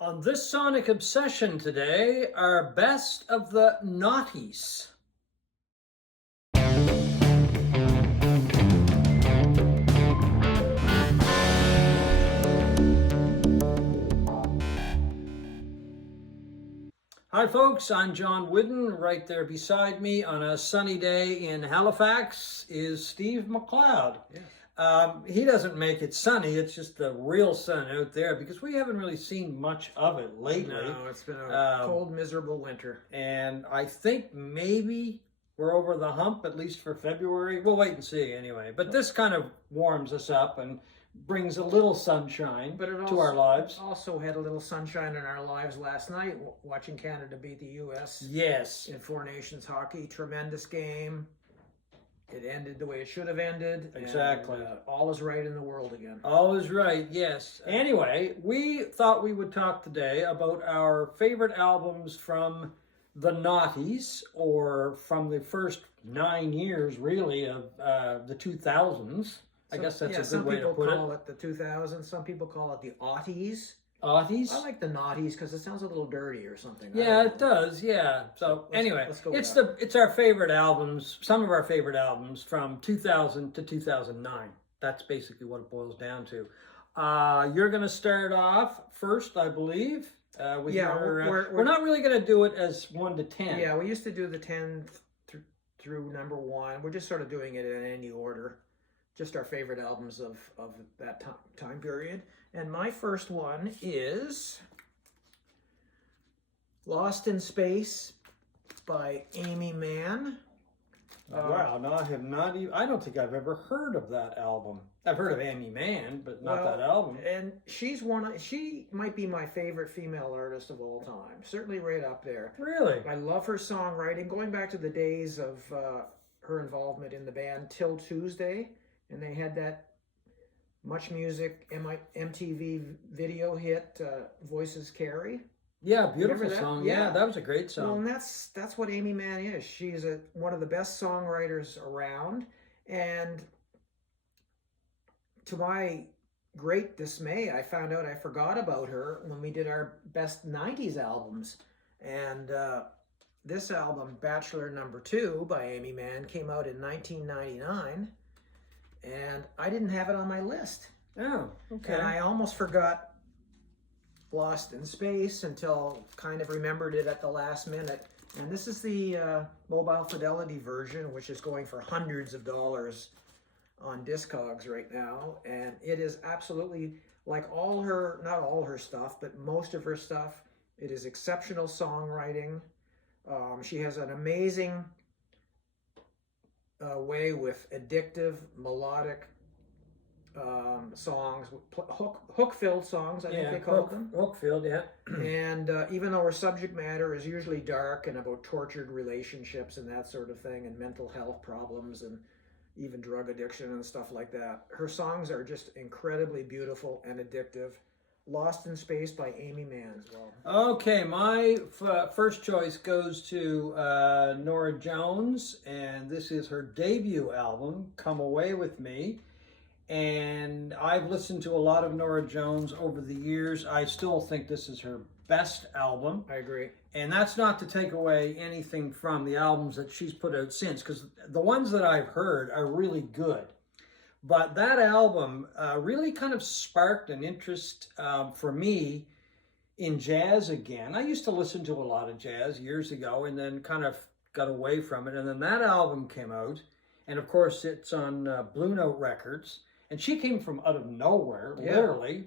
On this Sonic Obsession today, our best of the noughties. Hi folks, I'm John Whidden. Right there beside me on a sunny day in Halifax is Steve McLeod. Yeah. He doesn't make it sunny, it's just the real sun out there because we haven't really seen much of it lately. No, it's been a cold, miserable winter. And I think maybe we're over the hump, at least for February. We'll wait and see anyway. But this kind of warms us up and brings a little sunshine to our lives. Also had a little sunshine in our lives last night, watching Canada beat the U.S. Yes. in Four Nations hockey. Tremendous game. It ended the way it should have ended. Exactly. And, all is right in the world again. All is right, yes. Anyway, we thought we would talk today about our favorite albums from the noughties, or from the first 9 years, really, of the 2000s. I guess that's a good way to put it. Some people call it the 2000s. Some people call it the aughties. Aughties? I like the noughties because it sounds a little dirty or something. Yeah, it does. Yeah. So anyway, it's our favorite albums. Some of our favorite albums from 2000 to 2009. That's basically what it boils down to. You're going to start off first, I believe. With we're not really going to do it as 1 to 10. Yeah, we used to do the 10 through number 1. We're just sort of doing it in any order. Just our favorite albums of that time period. And my first one is Lost in Space by Amy Mann. Wow, no, I have not even, I don't think I've ever heard of that album. I've heard of Amy Mann, but not that album. And she might be my favorite female artist of all time. Certainly right up there. Really? I love her songwriting, going back to the days of her involvement in the band Till Tuesday. And they had that Much Music MTV video hit, Voices Carry. Yeah, beautiful song. Yeah, that was a great song. Well, and that's what Amy Mann is. She's one of the best songwriters around. And to my great dismay, I found out I forgot about her when we did our best 90s albums. And this album, Bachelor Number 2 by Amy Mann, came out in 1999. And I didn't have it on my list. Oh, okay. And I almost forgot Lost in Space until kind of remembered it at the last minute. And this is the Mobile Fidelity version, which is going for hundreds of dollars on Discogs right now. And it is absolutely, like all her, not all her stuff, but most of her stuff, it is exceptional songwriting. She has an amazing way with addictive, melodic songs, hook-filled songs, I think they call them. Hook-filled, yeah. And even though her subject matter is usually dark and about tortured relationships and that sort of thing, and mental health problems and even drug addiction and stuff like that, her songs are just incredibly beautiful and addictive. Lost in Space by Amy Mann as well. Okay, my first choice goes to Norah Jones, and this is her debut album, Come Away With Me. And I've listened to a lot of Norah Jones over the years. I still think this is her best album. I agree. And that's not to take away anything from the albums that she's put out since, because the ones that I've heard are really good. But that album really kind of sparked an interest for me in jazz again. I used to listen to a lot of jazz years ago and then kind of got away from it. And then that album came out. And of course, it's on Blue Note Records. And she came from out of nowhere, literally.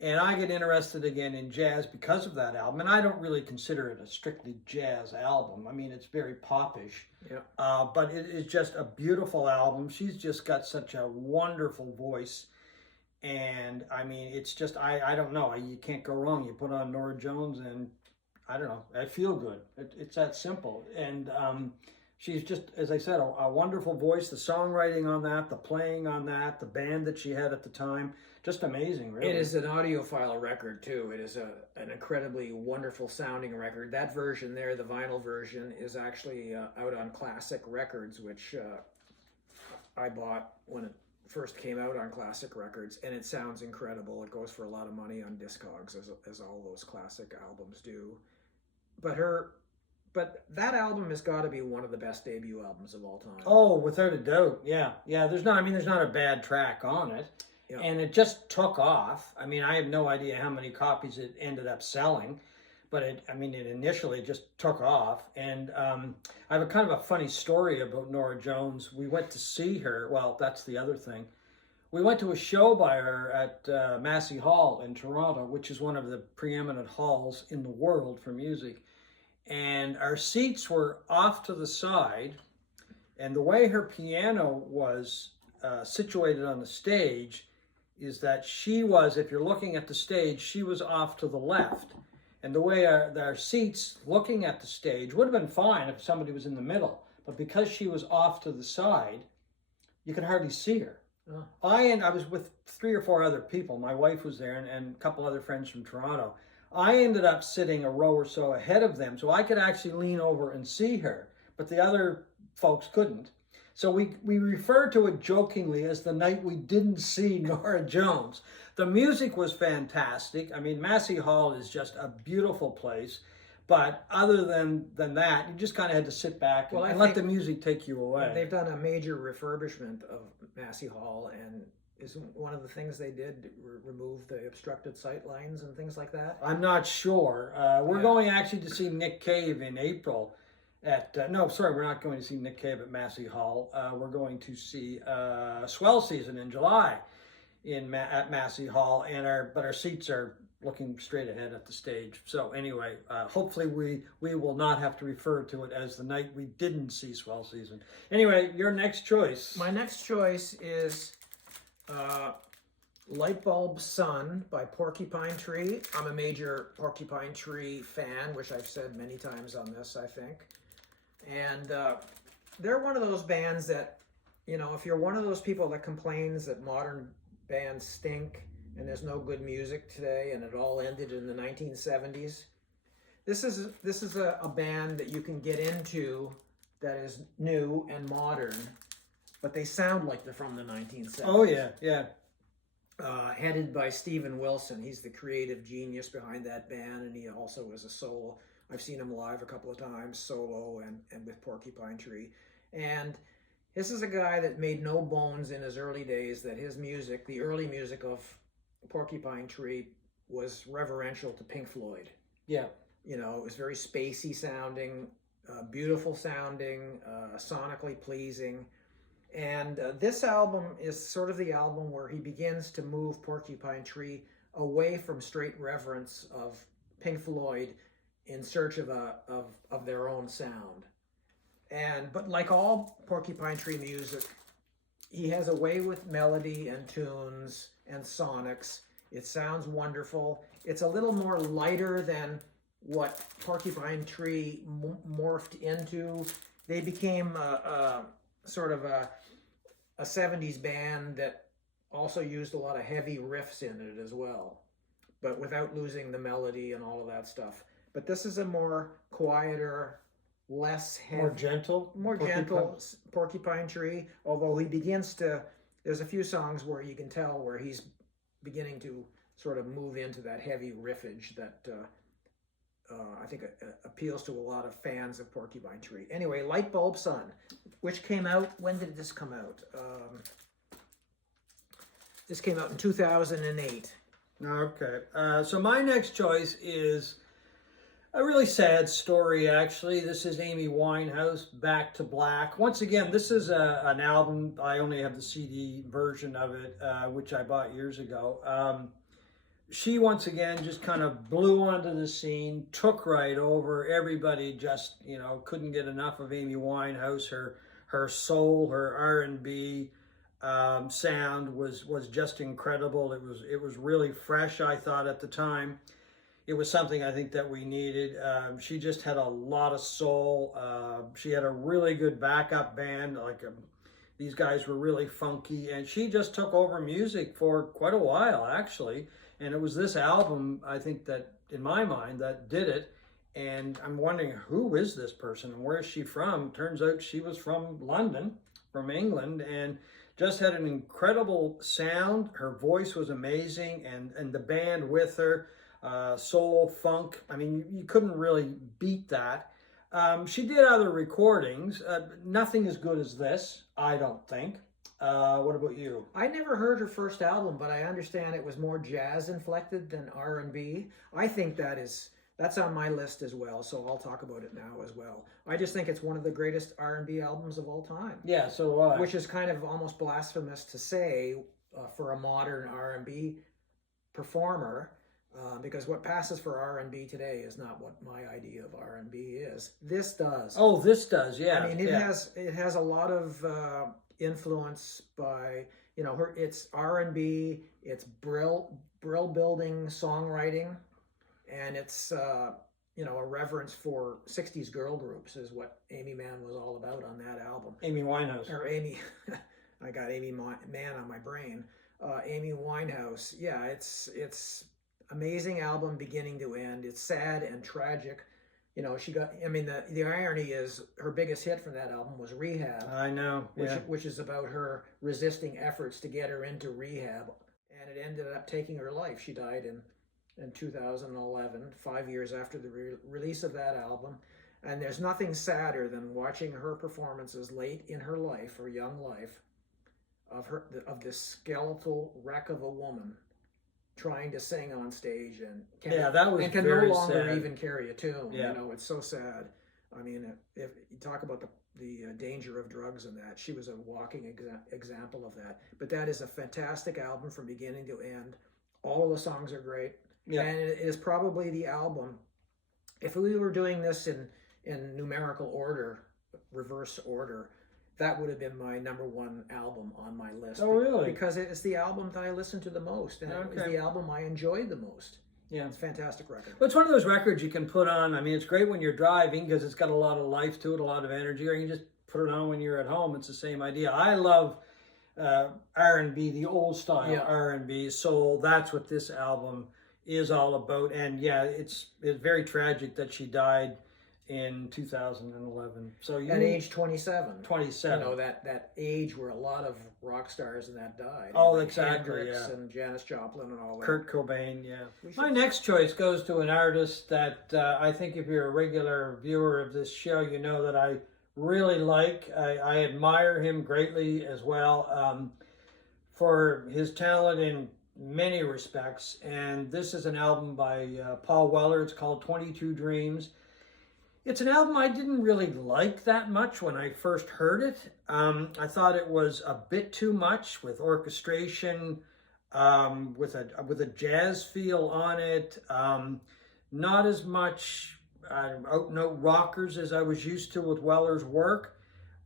And I get interested again in jazz because of that album. And I don't really consider it a strictly jazz album. I mean, it's very popish. Yeah. But it is just a beautiful album. She's just got such a wonderful voice. And I mean, it's just, I don't know. You can't go wrong. You put on Norah Jones and I don't know, I feel good. It's that simple. And she's just, as I said, a wonderful voice. The songwriting on that, the playing on that, the band that she had at the time, just amazing, really. It is an audiophile record, too. It is an incredibly wonderful sounding record. That version there, the vinyl version, is actually out on Classic Records, which I bought when it first came out on classic records, and it sounds incredible. It goes for a lot of money on Discogs, as all those classic albums do. But that album has got to be one of the best debut albums of all time. Oh, without a doubt. Yeah. Yeah. There's not a bad track on it. Yeah. And it just took off. I mean, I have no idea how many copies it ended up selling, but it initially just took off. And I have a kind of a funny story about Norah Jones. We went to see her. Well, that's the other thing. We went to a show by her at Massey Hall in Toronto, which is one of the preeminent halls in the world for music. And our seats were off to the side, and the way her piano was situated on the stage is that she was, if you're looking at the stage, she was off to the left. And the way our seats looking at the stage would have been fine if somebody was in the middle, but because she was off to the side, you could hardly see her. Oh. I was with 3 or 4 other people. My wife was there and a couple other friends from Toronto. I ended up sitting a row or so ahead of them, so I could actually lean over and see her, but the other folks couldn't. So we refer to it jokingly as the night we didn't see Norah Jones. The music was fantastic. I mean, Massey Hall is just a beautiful place, but other than that, you just kind of had to sit back and let the music take you away. They've done a major refurbishment of Massey Hall, and isn't one of the things they did remove the obstructed sight lines and things like that? I'm not sure. We're going actually to see Nick Cave in April no, sorry, we're not going to see Nick Cave at Massey Hall. We're going to see Swell Season in July at Massey Hall, but our seats are looking straight ahead at the stage. So anyway, hopefully we will not have to refer to it as the night we didn't see Swell Season. Anyway, your next choice. My next choice is Lightbulb Sun by Porcupine Tree. I'm a major Porcupine Tree fan, which I've said many times on this, I think. And they're one of those bands that, if you're one of those people that complains that modern bands stink and there's no good music today and it all ended in the 1970s, this is a band that you can get into that is new and modern, but they sound like they're from the 1970s. Oh, yeah, yeah. Headed by Steven Wilson. He's the creative genius behind that band, and he also is a solo. I've seen him live a couple of times, solo and with Porcupine Tree. And this is a guy that made no bones in his early days that his music, the early music of Porcupine Tree, was reverential to Pink Floyd. Yeah. It was very spacey sounding, beautiful sounding, sonically pleasing. And this album is sort of the album where he begins to move Porcupine Tree away from straight reverence of Pink Floyd in search of their own sound. But like all Porcupine Tree music, he has a way with melody and tunes and sonics. It sounds wonderful. It's a little more lighter than what Porcupine Tree morphed into. They became sort of a 70s band that also used a lot of heavy riffs in it as well, but without losing the melody and all of that stuff. But this is a more quieter, less heavy, more gentle Porcupine Tree, although he begins to, there's a few songs where you can tell where he's beginning to sort of move into that heavy riffage that I think appeals to a lot of fans of Porcupine Tree. Anyway, Lightbulb Sun, which came out, when did this come out? This came out in 2008. Okay, so my next choice is a really sad story, actually. This is Amy Winehouse, Back to Black. Once again, this is an album, I only have the CD version of it, which I bought years ago. She, once again, just kind of blew onto the scene, took right over. Everybody just, couldn't get enough of Amy Winehouse. Her soul, her R&B sound was just incredible. It was really fresh, I thought, at the time. It was something I think that we needed. She just had a lot of soul. She had a really good backup band. These guys were really funky, and she just took over music for quite a while, actually. And it was this album, I think, that, in my mind, that did it. And I'm wondering, who is this person and where is she from? Turns out she was from London, from England, and just had an incredible sound. Her voice was amazing, and the band with her, soul, funk. I mean, you couldn't really beat that. She did other recordings. Nothing as good as this, I don't think. What about you? I never heard her first album, but I understand it was more jazz inflected than R&B. I think that's on my list as well, so I'll talk about it now as well. I just think it's one of the greatest R&B albums of all time. Yeah, so do I. Which is kind of almost blasphemous to say for a modern R&B performer, because what passes for R&B today is not what my idea of R&B is. This does. Oh, this does, yeah. I mean, it has a lot of influence by, it's R&B, it's brill building songwriting, and it's a reverence for 60s girl groups is what Amy Mann was all about on that album. Amy Winehouse. Or Amy, I got Amy Mann on my brain. Amy Winehouse. Yeah, it's amazing album beginning to end. It's sad and tragic. The irony is her biggest hit from that album was Rehab. I know, yeah. Which is about her resisting efforts to get her into rehab, and it ended up taking her life. She died in 2011, 5 years after the release of that album. And there's nothing sadder than watching her performances late in her life, her young life, of this skeletal wreck of a woman trying to sing on stage and can no longer sad. Even carry a tune. Yeah. It's so sad. I mean, if you talk about the danger of drugs and that, she was a walking example of that. But that is a fantastic album from beginning to end. All of the songs are great. Yeah. And it is probably the album, if we were doing this in numerical order, reverse order, that would have been my #1 album on my list. Oh, really? Because it's the album that I listened to the most, and it was the album I enjoyed the most. Yeah. It's a fantastic record. Well, it's one of those records you can put on. I mean, it's great when you're driving because it's got a lot of life to it, a lot of energy, or you can just put it on when you're at home. It's the same idea. I love R&B, the old style R&B, soul. That's what this album is all about. And yeah, it's very tragic that she died in 2011. So at age 27. 27. That age where a lot of rock stars and that died. Oh, like exactly. Hendrix Yeah. and Janis Joplin and all that. Kurt Cobain. Yeah. My next choice goes to an artist that I think if you're a regular viewer of this show, you know that I really like. I admire him greatly as well for his talent in many respects. And this is an album by Paul Weller. It's called 22 Dreams. It's an album I didn't really like that much when I first heard it. I thought it was a bit too much with orchestration, with a jazz feel on it. Not as much out-and-out rockers as I was used to with Weller's work.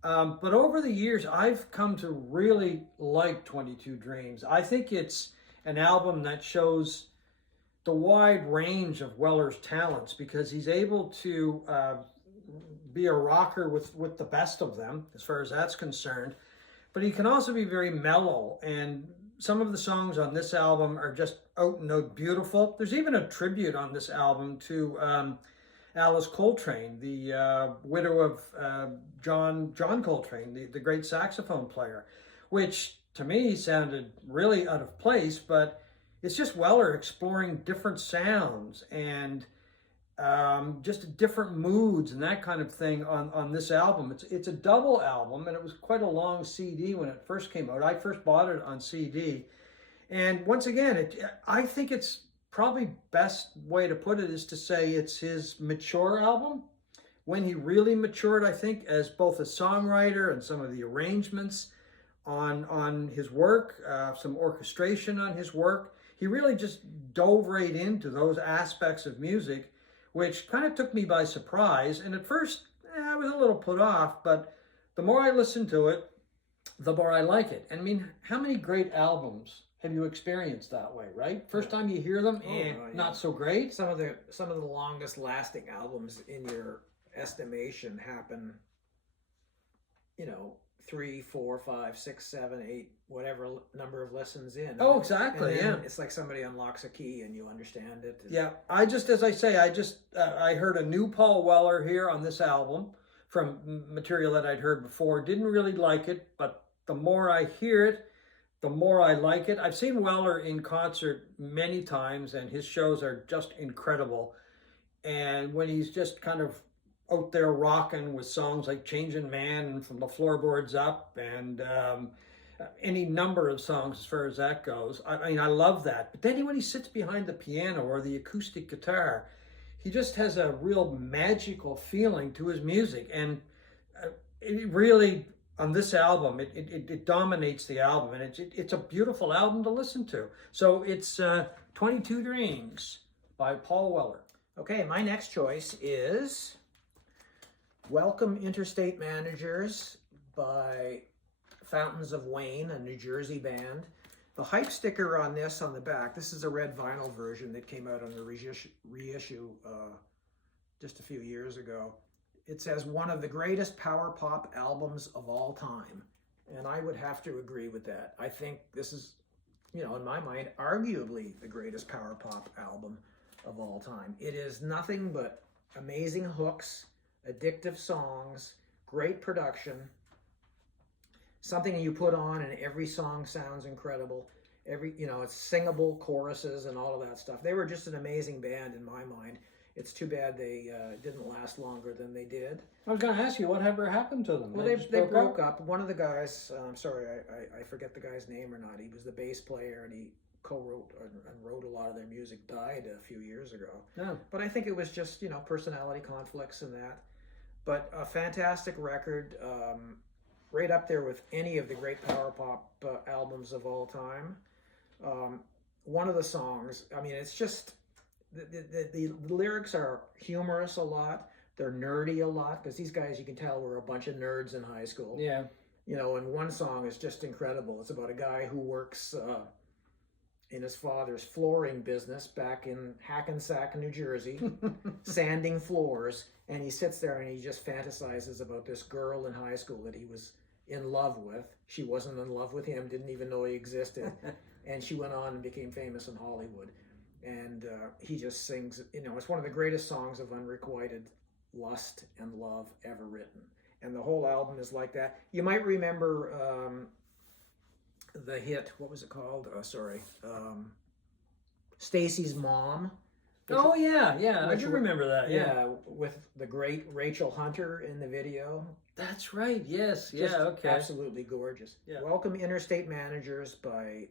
But over the years, I've come to really like 22 Dreams. I think it's an album that shows the wide range of Weller's talents because he's able to be a rocker with the best of them as far as that's concerned. But he can also be very mellow, and some of the songs on this album are just out and out beautiful. There's even a tribute on this album to Alice Coltrane, the widow of John Coltrane, the great saxophone player, which to me sounded really out of place, but it's just Weller exploring different sounds and just different moods and that kind of thing on this album. It's a double album, and it was quite a long CD when it first came out. I first bought it on CD. And once again, I think it's probably best way to put it is to say it's his mature album. When he really matured, I think, as both a songwriter and some of the arrangements on his work, some orchestration on his work. He really just dove right into those aspects of music, which kind of took me by surprise. And at first, I was a little put off, but the more I listened to it, the more I like it. And I mean, how many great albums have you experienced that way, right? First time you hear them, not so great. Some of the longest lasting albums in your estimation happen, 3, 4, 5, 6, 7, 8, whatever number of lessons in. Oh, exactly. And then yeah. It's like somebody unlocks a key and you understand it. Yeah. As I say, I heard a new Paul Weller here on this album from material that I'd heard before. Didn't really like it, but the more I hear it, the more I like it. I've seen Weller in concert many times, and his shows are just incredible. And when he's just kind of out there rocking with songs like Changing Man and From the Floorboards Up, and any number of songs as far as that goes, I mean, I love that. But then when he sits behind the piano or the acoustic guitar, he just has a real magical feeling to his music. And it really, on this album, it dominates the album, and it's a beautiful album to listen to. So it's 22 Dreams by Paul Weller. Okay, my next choice is Welcome Interstate Managers by Fountains of Wayne, a New Jersey band. The hype sticker on this on the back, this is a red vinyl version that came out on the reissue just a few years ago. It says one of the greatest power pop albums of all time. And I would have to agree with that. I think this is, in my mind, arguably the greatest power pop album of all time. It is nothing but amazing hooks, addictive songs, great production, something you put on and every song sounds incredible. It's singable choruses and all of that stuff. They were just an amazing band in my mind. It's too bad they didn't last longer than they did. I was going to ask you, what ever happened to them? Well, they broke up. One of the guys, I'm sorry, I forget the guy's name or not. He was the bass player, and he co-wrote and wrote a lot of their music, died a few years ago. Yeah. But I think it was just, personality conflicts and that. But a fantastic record, right up there with any of the great power pop albums of all time. One of the songs, I mean, it's just, the lyrics are humorous a lot. They're nerdy a lot, because these guys, you can tell, were a bunch of nerds in high school. Yeah. And one song is just incredible. It's about a guy who works in his father's flooring business back in Hackensack, New Jersey, sanding floors, and he sits there and he just fantasizes about this girl in high school that he was in love with. She wasn't in love with him, didn't even know he existed, and she went on and became famous in Hollywood. And he just sings, it's one of the greatest songs of unrequited lust and love ever written. And the whole album is like that. You might remember the hit, what was it called? Stacy's Mom. Oh, yeah. I do remember that. Yeah, with the great Rachel Hunter in the video. That's right. Yes. Just Okay. Absolutely gorgeous. Yeah. Welcome Interstate Managers by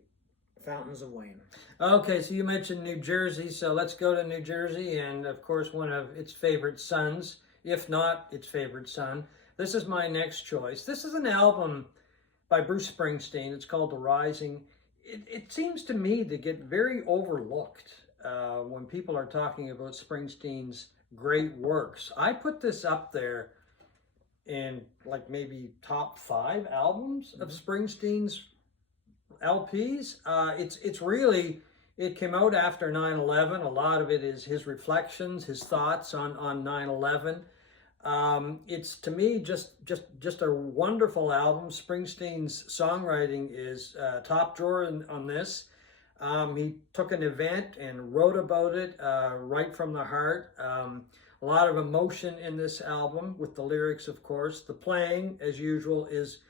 Fountains of Wayne. Okay, so you mentioned New Jersey, so let's go to New Jersey, and of course one of its favorite sons, if not its favorite son. This is my next choice. This is an album by Bruce Springsteen. It's called The Rising. It seems to me to get very overlooked when people are talking about Springsteen's great works. I put this up there in like maybe top 5 albums of Springsteen's LPs. It's really, it came out after 9/11. A lot of it is his reflections, his thoughts on 9/11. It's, to me, just a wonderful album. Springsteen's songwriting is top drawer on this. He took an event and wrote about it right from the heart. A lot of emotion in this album with the lyrics, of course. The playing, as usual, is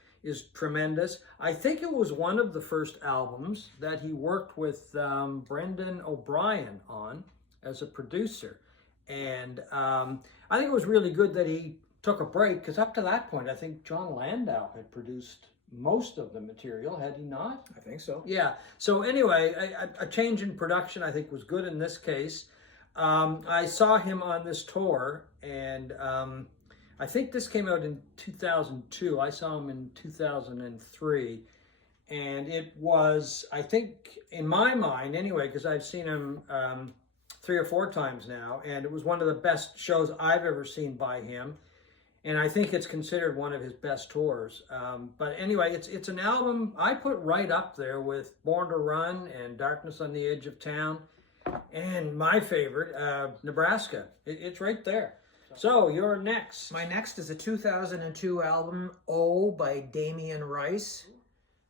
tremendous. I think it was one of the first albums that he worked with Brendan O'Brien on as a producer. And I think it was really good that he took a break, because up to that point, I think John Landau had produced most of the material, had he not? I think so. Yeah. So anyway, a change in production, I think, was good in this case. I saw him on this tour, and I think this came out in 2002. I saw him in 2003. And it was, I think, in my mind anyway, because I've seen him 3 or 4 times now, and it was one of the best shows I've ever seen by him. And I think it's considered one of his best tours. But anyway, it's an album I put right up there with Born to Run and Darkness on the Edge of Town. And my favorite, Nebraska. It's right there. So, you're next. My next is a 2002 album, Oh, by Damien Rice.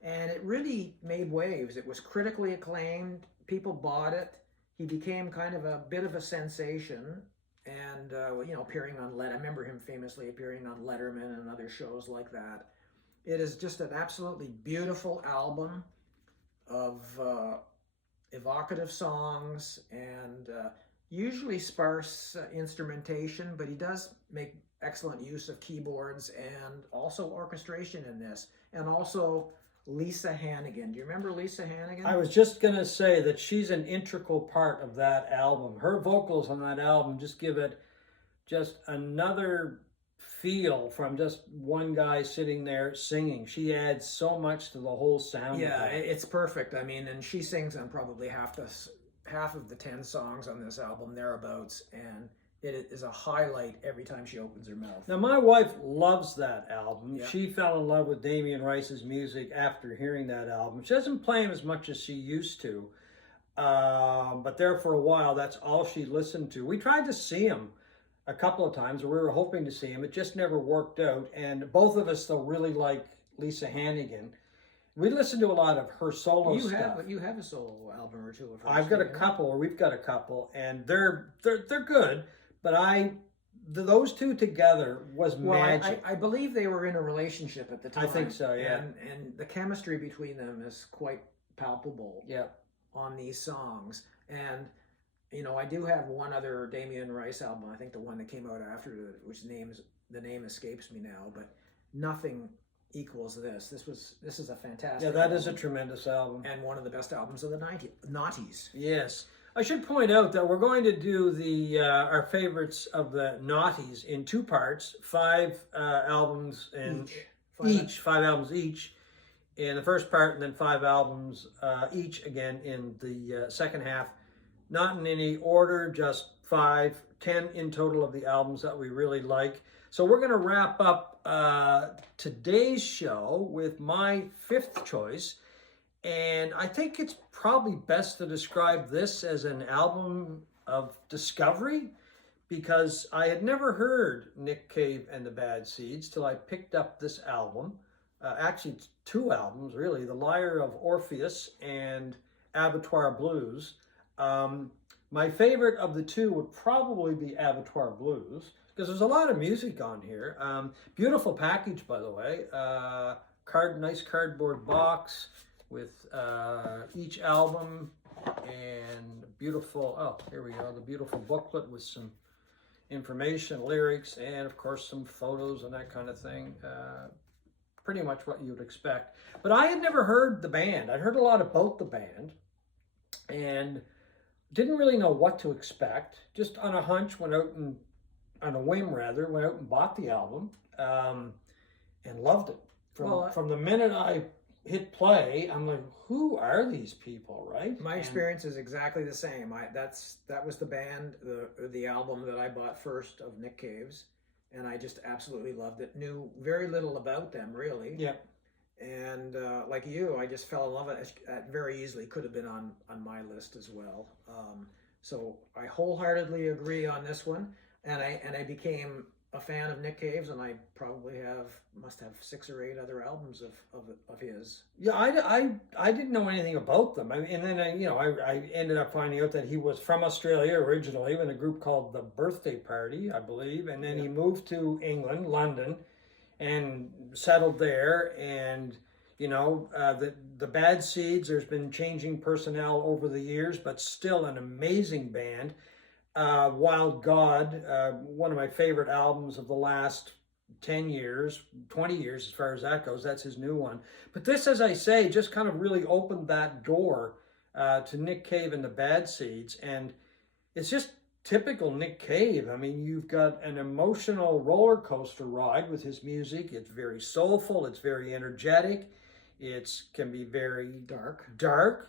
And it really made waves. It was critically acclaimed. People bought it. He became kind of a bit of a sensation. And, appearing on I remember him famously appearing on Letterman and other shows like that. It is just an absolutely beautiful album of evocative songs and usually sparse instrumentation, but he does make excellent use of keyboards and also orchestration in this. And also Lisa Hannigan. Do you remember Lisa Hannigan? I was just going to say that she's an integral part of that album. Her vocals on that album just give it just another feel from just one guy sitting there singing. She adds so much to the whole sound. Yeah, it's perfect. I mean, and she sings on probably half of the 10 songs on this album, thereabouts, and it is a highlight every time she opens her mouth. Now, my wife loves that album. Yeah. She fell in love with Damien Rice's music after hearing that album. She doesn't play him as much as she used to, but there for a while, that's all she listened to. We tried to see him a couple of times, or we were hoping to see him. It just never worked out, and both of us, though, really like Lisa Hannigan. We listen to a lot of her solo stuff. You have a solo album or two of hers. I've got a couple, or we've got a couple, and they're good. But those two together was magic. I believe they were in a relationship at the time. I think so, yeah. And the chemistry between them is quite palpable. Yeah. On these songs, and you know, I do have one other Damien Rice album. I think the one that came out after, which the name escapes me now, but nothing equals this. This is a fantastic. Yeah, that is a tremendous album, and one of the best albums of the noughties. Yes, I should point out that we're going to do the our favorites of the noughties in two parts, 5 albums and five albums each in the first part, and then 5 albums each again in the second half. Not in any order, just 10 in total of the albums that we really like. So we're going to wrap up today's show with my 5th choice. And I think it's probably best to describe this as an album of discovery, because I had never heard Nick Cave and the Bad Seeds till I picked up this album. Actually, 2 albums, really. The Lyre of Orpheus and Abattoir Blues. My favorite of the 2 would probably be Abattoir Blues, because there's a lot of music on here. Beautiful package, by the way. Nice cardboard box with each album, and beautiful, oh, here we go, the beautiful booklet with some information, lyrics, and of course some photos and that kind of thing. Pretty much what you would expect. But I had never heard the band. I'd heard a lot about the band, and didn't really know what to expect. Just on a hunch, on a whim rather, went out and bought the album, and loved it. From the minute I hit play, I'm like, who are these people, right? My experience is exactly the same. That was the band, the album that I bought first of Nick Cave's, and I just absolutely loved it. Knew very little about them, really. Yeah. And like you, I just fell in love with it very easily. Could have been on my list as well. So I wholeheartedly agree on this one, and I became a fan of Nick Cave's, and I probably must have 6 or 8 other albums of his. Yeah, I didn't know anything about them. And then I ended up finding out that he was from Australia originally, in a group called the Birthday Party, I believe, and then he moved to England, London, and settled there. And the Bad Seeds, there's been changing personnel over the years, but still an amazing band. Wild God, one of my favorite albums of the last 10 years, 20 years as far as that goes. That's his new one. But this, as I say, just kind of really opened that door to Nick Cave and the Bad Seeds. And it's just typical Nick Cave. I mean, you've got an emotional roller coaster ride with his music. It's very soulful. It's very energetic. It can be very dark.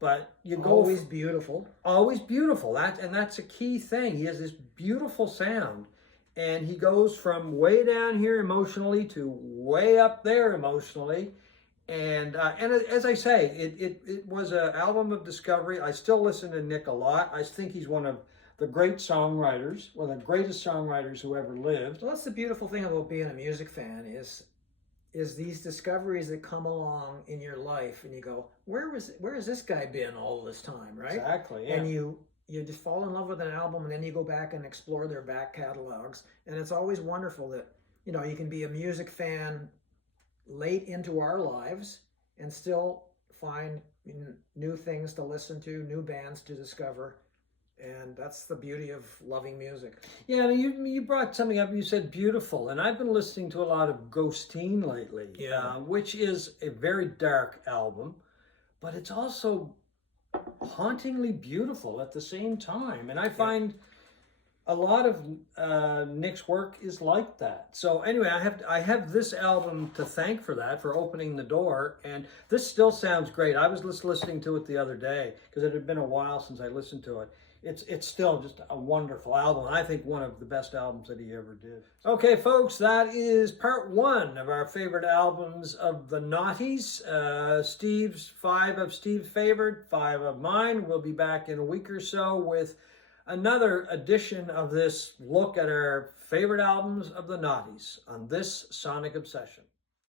But you go always beautiful. Always beautiful. That's a key thing. He has this beautiful sound, and he goes from way down here emotionally to way up there emotionally. And as I say, it was an album of discovery. I still listen to Nick a lot. I think he's one of the great songwriters, one of the greatest songwriters who ever lived. Well, that's the beautiful thing about being a music fan is these discoveries that come along in your life, and you go, where has this guy been all this time, right? Exactly. Yeah. And you just fall in love with an album, and then you go back and explore their back catalogs, and it's always wonderful that you can be a music fan late into our lives and still find new things to listen to, new bands to discover. And that's the beauty of loving music. Yeah, I mean, you brought something up. You said beautiful, and I've been listening to a lot of Ghosteen lately, which is a very dark album, but it's also hauntingly beautiful at the same time. And I find a lot of Nick's work is like that. So anyway, I have this album to thank for that, for opening the door, and this still sounds great. I was just listening to it the other day because it had been a while since I listened to it. It's still just a wonderful album. I think one of the best albums that he ever did. Okay, folks, that is part 1 of our favorite albums of the noughties. 5 of Steve's favorite, 5 of mine. We'll be back in a week or so with another edition of this look at our favorite albums of the noughties on this Sonic Obsession.